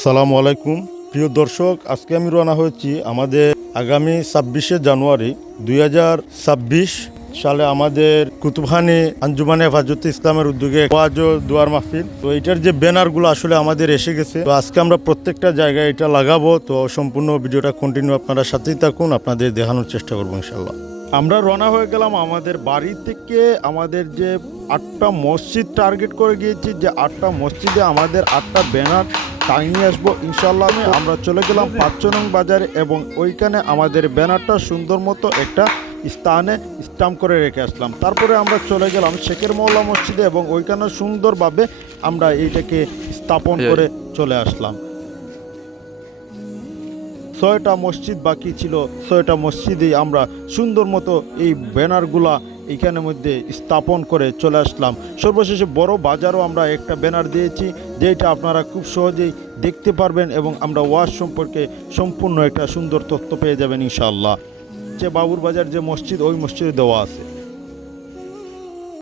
আসসালামু আলাইকুম প্রিয় দর্শক, আজকে আমি রওনা হয়েছি আমাদের আগামী ২৬শে জানুয়ারি ২০২৬ সালে আমাদের কুতুবখানি আঞ্জুমানে হেফাজতে ইসলামের উদ্যোগে ওয়াজ ও দোয়ার মাহফিল। তো এটার যে ব্যানারগুলো আসলে আমাদের এসে গেছে, তো আজকে আমরা প্রত্যেকটা জায়গায় এটা লাগাবো। তো সম্পূর্ণ ভিডিওটা কন্টিনিউ আপনারা সাথেই থাকুন, আপনাদের দেখানোর চেষ্টা করবো ইনশাল্লাহ। আমরা রওনা হয়ে গেলাম আমাদের বাড়ি থেকে। আমাদের যে ৮টা মসজিদ টার্গেট করে গিয়েছি, যে ৮টা মসজিদে আমাদের ৮টা ব্যানার টাঙিয়ে আসবো ইনশাল্লাহ। আমরা চলে গেলাম ৫ নং বাজারে এবং ওইখানে আমাদের ব্যানারটা সুন্দর মতো একটা স্থানে স্টাম্প করে রেখে আসলাম। তারপরে আমরা চলে গেলাম শেখের মওলা মসজিদে এবং ওইখানে সুন্দরভাবে আমরা এইটাকে স্থাপন করে চলে আসলাম। ৬টা মসজিদ বাকি ছিল, ৬টা মসজিদেই আমরা সুন্দর মতো এই ব্যানারগুলা এইখানের মধ্যে স্থাপন করে চলে আসলাম। সর্বশেষে বড় বাজারও আমরা একটা ব্যানার দিয়েছি, যেটা আপনারা খুব সহজেই দেখতে পারবেন এবং আমরা ওয়াজ সম্পর্কে সম্পূর্ণ একটা সুন্দর তথ্য পেয়ে যাবেন ইনশাআল্লাহ। যে বাবুর বাজার যে মসজিদ, ওই মসজিদে দেওয়া আছে।